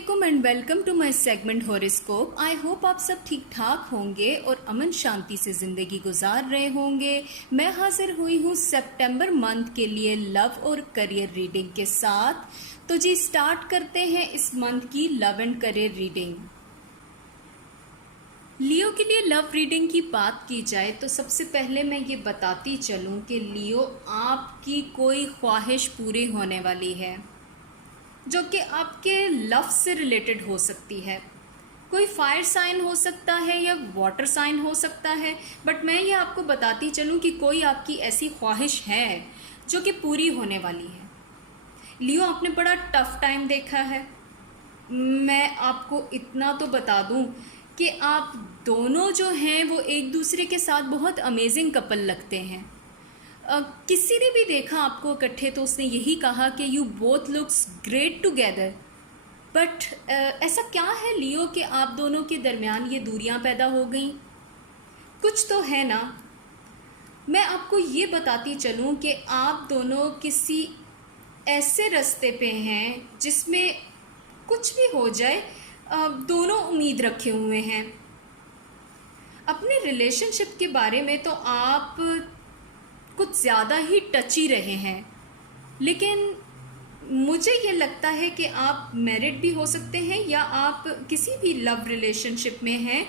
अस्सलामुअलैकुम and welcome to my segment horoscope. I hope आप सब ठीक ठाक होंगे और अमन शांति से ज़िंदगी गुजार रहे होंगे। मैं हाजिर हुई हूँ सितंबर मंथ के लिए लव और करियर रीडिंग के साथ। तो जी स्टार्ट करते हैं इस मंथ की लव एंड करियर रीडिंग। लियो के लिए लव रीडिंग की बात की जाए तो सबसे पहले मैं ये बताती चलूँ कि लियो आपकी कोई ख्वाहिश पूरी होने वाली है जो कि आपके लव से रिलेटेड हो सकती है। कोई फायर साइन हो सकता है या वाटर साइन हो सकता है, बट मैं ये आपको बताती चलूँ कि कोई आपकी ऐसी ख्वाहिश है जो कि पूरी होने वाली है। लियो आपने बड़ा टफ टाइम देखा है। मैं आपको इतना तो बता दूं कि आप दोनों जो हैं वो एक दूसरे के साथ बहुत अमेजिंग कपल लगते हैं। किसी ने भी देखा आपको इकट्ठे तो उसने यही कहा कि you both looks great together. But ऐसा क्या है लियो कि आप दोनों के दरमियान ये दूरियां पैदा हो गई? कुछ तो है ना। मैं आपको ये बताती चलूँ कि आप दोनों किसी ऐसे रास्ते पे हैं जिसमें कुछ भी हो जाए दोनों उम्मीद रखे हुए हैं। अपने रिलेशनशिप के बारे में तो आप कुछ ज़्यादा ही टची रहे हैं, लेकिन मुझे ये लगता है कि आप मैरिड भी हो सकते हैं या आप किसी भी लव रिलेशनशिप में हैं।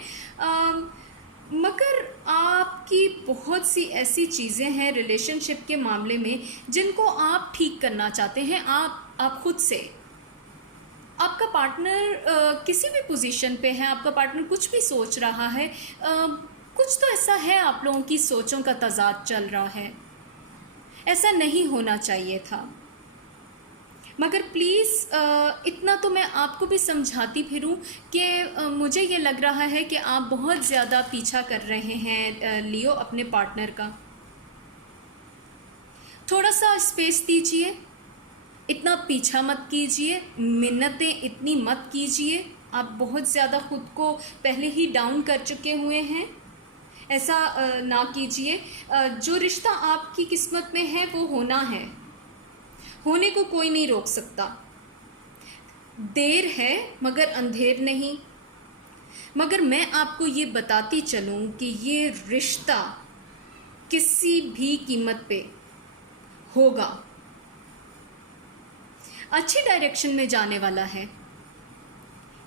मगर आपकी बहुत सी ऐसी चीज़ें हैं रिलेशनशिप के मामले में जिनको आप ठीक करना चाहते हैं। आप खुद से। आपका पार्टनर किसी भी पोजीशन पे है, आपका पार्टनर कुछ भी सोच रहा है, कुछ तो ऐसा है आप लोगों की सोचों का तज़ाद चल रहा है। ऐसा नहीं होना चाहिए था। मगर प्लीज़ इतना तो मैं आपको भी समझाती फिरूं कि मुझे ये लग रहा है कि आप बहुत ज़्यादा पीछा कर रहे हैं लियो अपने पार्टनर का। थोड़ा सा स्पेस दीजिए, इतना पीछा मत कीजिए, मिन्नतें इतनी मत कीजिए। आप बहुत ज़्यादा खुद को पहले ही डाउन कर चुके हुए हैं। ऐसा ना कीजिए। जो रिश्ता आपकी किस्मत में है वो होना है, होने को कोई नहीं रोक सकता। देर है मगर अंधेर नहीं। मगर मैं आपको ये बताती चलूँ कि ये रिश्ता किसी भी कीमत पे होगा, अच्छी डायरेक्शन में जाने वाला है।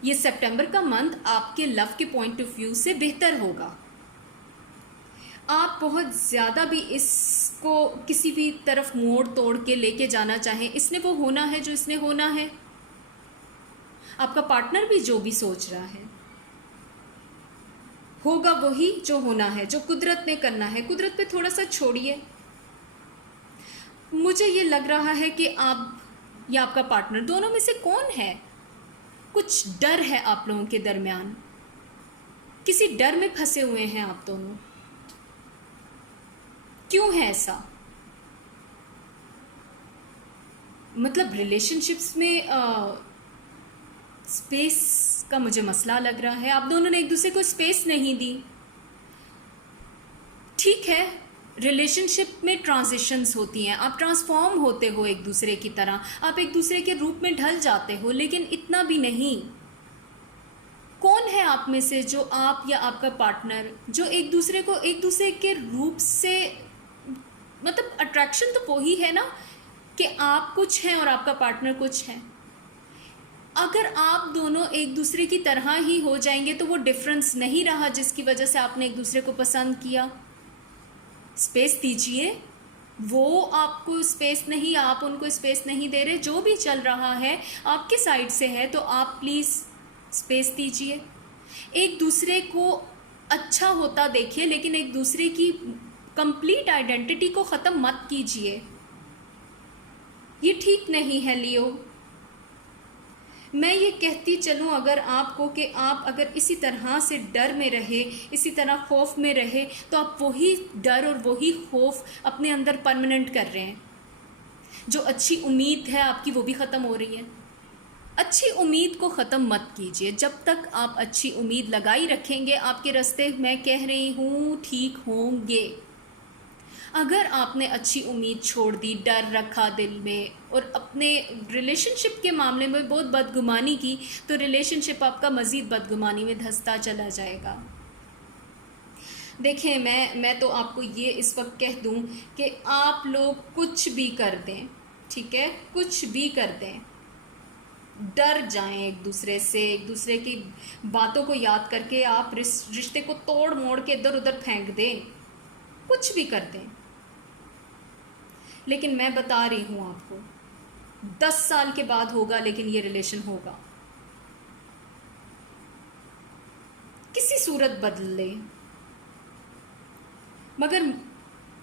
ये सितंबर का मंथ आपके लव के पॉइंट ऑफ व्यू से बेहतर होगा। आप बहुत ज़्यादा भी इसको किसी भी तरफ मोड़ तोड़ के लेके जाना चाहें, इसने वो होना है जो इसने होना है। आपका पार्टनर भी जो भी सोच रहा है होगा वही जो होना है, जो कुदरत ने करना है। कुदरत पे थोड़ा सा छोड़िए। मुझे ये लग रहा है कि आप या आपका पार्टनर दोनों में से कौन है, कुछ डर है आप लोगों के दरमियान। किसी डर में फंसे हुए हैं आप दोनों। क्यों है ऐसा? मतलब रिलेशनशिप्स में स्पेस का मुझे मसला लग रहा है। आप दोनों ने एक दूसरे को स्पेस नहीं दी। ठीक है, रिलेशनशिप में ट्रांजिशंस होती हैं, आप ट्रांसफॉर्म होते हो एक दूसरे की तरह, आप एक दूसरे के रूप में ढल जाते हो, लेकिन इतना भी नहीं। कौन है आप में से जो आप या आपका पार्टनर जो एक दूसरे को एक दूसरे के रूप से, मतलब अट्रैक्शन तो वो ही है ना कि आप कुछ हैं और आपका पार्टनर कुछ है। अगर आप दोनों एक दूसरे की तरह ही हो जाएंगे तो वो डिफरेंस नहीं रहा जिसकी वजह से आपने एक दूसरे को पसंद किया। स्पेस दीजिए। वो आपको स्पेस नहीं, आप उनको स्पेस नहीं दे रहे। जो भी चल रहा है आपके साइड से है तो आप प्लीज़ स्पेस दीजिए। एक दूसरे को अच्छा होता देखिए, लेकिन एक दूसरे की कंप्लीट आइडेंटिटी को ख़त्म मत कीजिए। ये ठीक नहीं है लियो। मैं ये कहती चलूँ अगर आपको कि आप अगर इसी तरह से डर में रहे, इसी तरह खौफ में रहे, तो आप वही डर और वही खौफ अपने अंदर परमानेंट कर रहे हैं। जो अच्छी उम्मीद है आपकी वो भी ख़त्म हो रही है। अच्छी उम्मीद को ख़त्म मत कीजिए। जब तक आप अच्छी उम्मीद लगाई रखेंगे आपके रास्ते, मैं कह रही हूँ, ठीक होंगे। अगर आपने अच्छी उम्मीद छोड़ दी, डर रखा दिल में और अपने रिलेशनशिप के मामले में बहुत बदगुमानी की, तो रिलेशनशिप आपका मज़ीद बदगुमानी में धंसता चला जाएगा। देखें, मैं तो आपको ये इस वक्त कह दूं कि आप लोग कुछ भी कर दें, ठीक है, कुछ भी कर दें, डर जाएं एक दूसरे से, एक दूसरे की बातों को याद करके आप रिश्ते को तोड़ मोड़ के इधर उधर फेंक दें, कुछ भी कर दें, लेकिन मैं बता रही हूँ आपको 10 साल के बाद होगा, लेकिन ये रिलेशन होगा। किसी सूरत बदल ले, मगर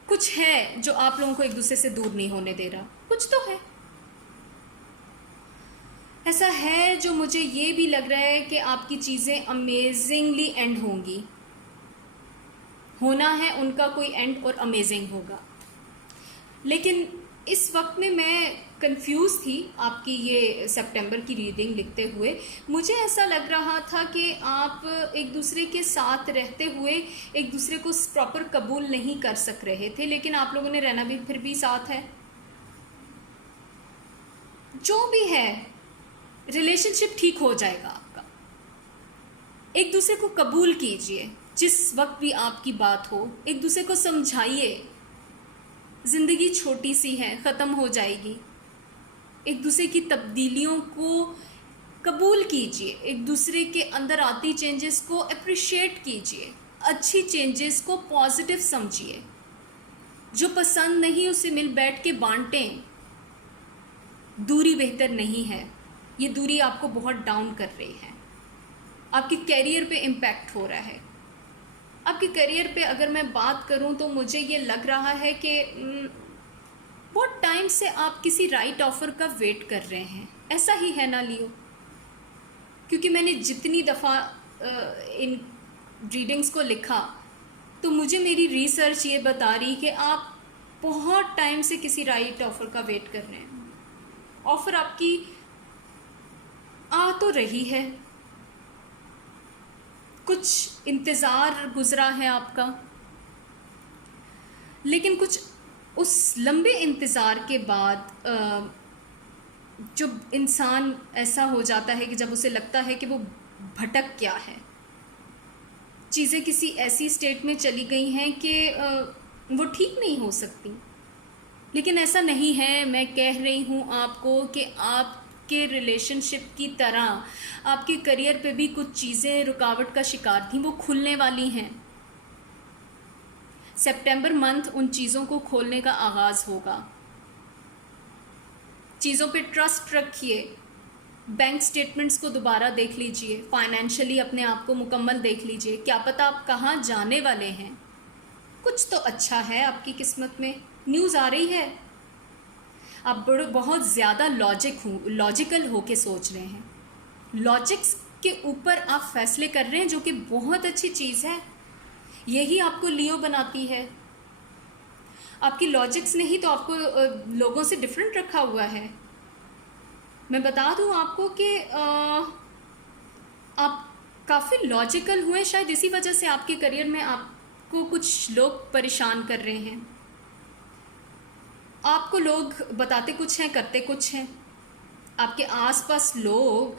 कुछ है जो आप लोगों को एक दूसरे से दूर नहीं होने दे रहा, कुछ तो है। ऐसा है जो मुझे ये भी लग रहा है कि आपकी चीज़ें अमेजिंगली एंड होंगी, होना है उनका कोई एंड और अमेजिंग होगा। लेकिन इस वक्त में मैं कंफ्यूज थी आपकी ये सितंबर की रीडिंग लिखते हुए। मुझे ऐसा लग रहा था कि आप एक दूसरे के साथ रहते हुए एक दूसरे को प्रॉपर कबूल नहीं कर सक रहे थे, लेकिन आप लोगों ने रहना भी फिर भी साथ है। जो भी है, रिलेशनशिप ठीक हो जाएगा आपका। एक दूसरे को कबूल कीजिए, जिस वक्त भी आपकी बात हो, एक दूसरे को समझाइए। ज़िंदगी छोटी सी है, ख़त्म हो जाएगी। एक दूसरे की तब्दीलियों को कबूल कीजिए, एक दूसरे के अंदर आती चेंजेस को अप्रिशिएट कीजिए, अच्छी चेंजेस को पॉजिटिव समझिए। जो पसंद नहीं उसे मिल बैठ के बांटें। दूरी बेहतर नहीं है, ये दूरी आपको बहुत डाउन कर रही है, आपके कैरियर पे इम्पैक्ट हो रहा है। आपके करियर पे अगर मैं बात करूं तो मुझे ये लग रहा है कि बहुत टाइम से आप किसी राइट ऑफर का वेट कर रहे हैं। ऐसा ही है ना लियो? क्योंकि मैंने जितनी दफ़ा इन रीडिंग्स को लिखा तो मुझे मेरी रिसर्च ये बता रही कि आप बहुत टाइम से किसी राइट ऑफर का वेट कर रहे हैं। ऑफर आपकी आ तो रही है, कुछ इंतज़ार गुजरा है आपका, लेकिन कुछ उस लंबे इंतज़ार के बाद जो इंसान ऐसा हो जाता है कि जब उसे लगता है कि वो भटक क्या है, चीज़ें किसी ऐसी स्टेट में चली गई हैं कि वो ठीक नहीं हो सकती। लेकिन ऐसा नहीं है। मैं कह रही हूँ आपको कि आपके रिलेशनशिप की तरह आपके करियर पे भी कुछ चीज़ें रुकावट का शिकार थी, वो खुलने वाली हैं। सितंबर मंथ उन चीज़ों को खोलने का आगाज़ होगा। चीज़ों पे ट्रस्ट रखिए, बैंक स्टेटमेंट्स को दोबारा देख लीजिए, फाइनेंशियली अपने आप को मुकम्मल देख लीजिए। क्या पता आप कहाँ जाने वाले हैं, कुछ तो अच्छा है आपकी किस्मत में। न्यूज़ आ रही है, आप बहुत ज़्यादा लॉजिकल होके सोच रहे हैं, लॉजिक्स के ऊपर आप फैसले कर रहे हैं, जो कि बहुत अच्छी चीज़ है। यही आपको लियो बनाती है। आपकी लॉजिक्स ने ही तो आपको लोगों से डिफरेंट रखा हुआ है। मैं बता दूं आपको कि आप काफ़ी लॉजिकल हुए, शायद इसी वजह से आपके करियर में आपको कुछ लोग परेशान कर रहे हैं। आपको लोग बताते कुछ हैं, करते कुछ हैं। आपके आसपास लोग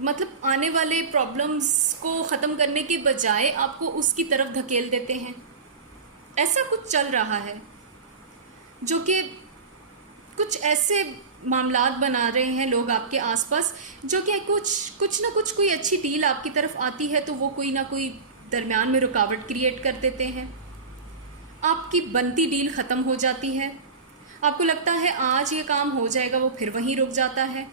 मतलब आने वाले प्रॉब्लम्स को ख़त्म करने के बजाय आपको उसकी तरफ धकेल देते हैं। ऐसा कुछ चल रहा है, जो कि कुछ ऐसे मामलात बना रहे हैं लोग आपके आसपास, जो कि कुछ ना कुछ कोई अच्छी डील आपकी तरफ आती है तो वो कोई ना कोई दरमियान में रुकावट क्रिएट कर देते हैं। आपकी बनती डील ख़त्म हो जाती है। आपको लगता है आज ये काम हो जाएगा, वो फिर वहीं रुक जाता है।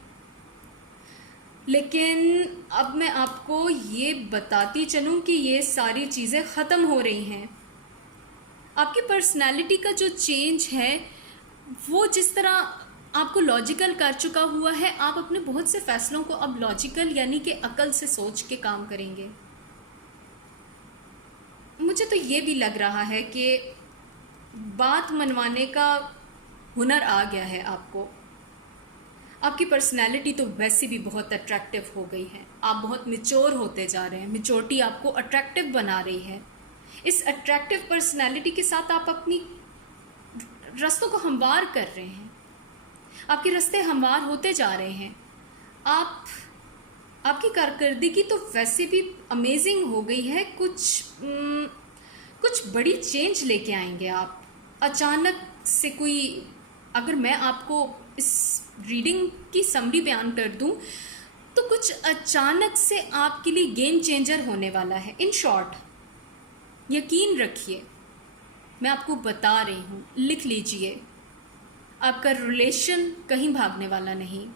लेकिन अब मैं आपको ये बताती चलूँ कि ये सारी चीज़ें ख़त्म हो रही हैं। आपकी पर्सनैलिटी का जो चेंज है, वो जिस तरह आपको लॉजिकल कर चुका हुआ है, आप अपने बहुत से फैसलों को अब लॉजिकल यानी कि अकल से सोच के काम करेंगे। मुझे तो ये भी लग रहा है कि बात मनवाने का हुनर आ गया है आपको। आपकी पर्सनैलिटी तो वैसे भी बहुत अट्रैक्टिव हो गई है। आप बहुत मैच्योर होते जा रहे हैं। मैच्योरिटी आपको अट्रैक्टिव बना रही है। इस अट्रैक्टिव पर्सनैलिटी के साथ आप अपनी रास्तों को हमवार कर रहे हैं, आपके रास्ते हमवार होते जा रहे हैं। आपकी कारकर्दगी तो वैसे भी अमेजिंग हो गई है, कुछ बड़ी चेंज लेके आएंगे आप। अचानक से कोई, अगर मैं आपको इस रीडिंग की समरी बयान कर दूं तो कुछ अचानक से आपके लिए गेम चेंजर होने वाला है। इन शॉर्ट, यकीन रखिए, मैं आपको बता रही हूँ, लिख लीजिए, आपका रिलेशन कहीं भागने वाला नहीं।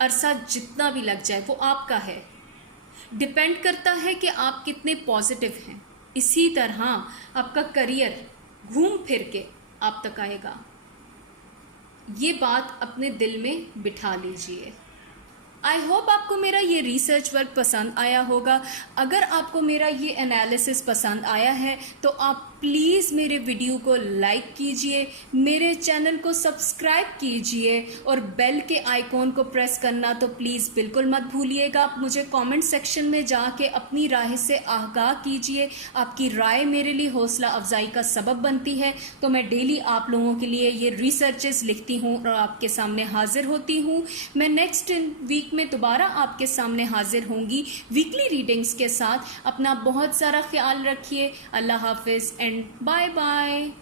अरसा जितना भी लग जाए वो आपका है, डिपेंड करता है कि आप कितने पॉजिटिव हैं। इसी तरह आपका करियर घूम फिर के आप तक आएगा। ये बात अपने दिल में बिठा लीजिए। आई होप आपको मेरा ये रिसर्च वर्क पसंद आया होगा। अगर आपको मेरा ये एनालिसिस पसंद आया है तो आप प्लीज़ मेरे वीडियो को लाइक कीजिए, मेरे चैनल को सब्सक्राइब कीजिए और बेल के आइकॉन को प्रेस करना तो प्लीज़ बिल्कुल मत भूलिएगा। आप मुझे कमेंट सेक्शन में जाके अपनी राय से आगाह कीजिए। आपकी राय मेरे लिए हौसला अफजाई का सबब बनती है। तो मैं डेली आप लोगों के लिए ये रिसर्चेस लिखती हूँ और आपके सामने हाजिर होती हूँ। मैं नेक्स्ट वीक में दोबारा आपके सामने हाजिर होंगी वीकली रीडिंग्स के साथ। अपना बहुत सारा ख्याल रखिए। अल्लाह हाफिज़ एंड बाय बाय।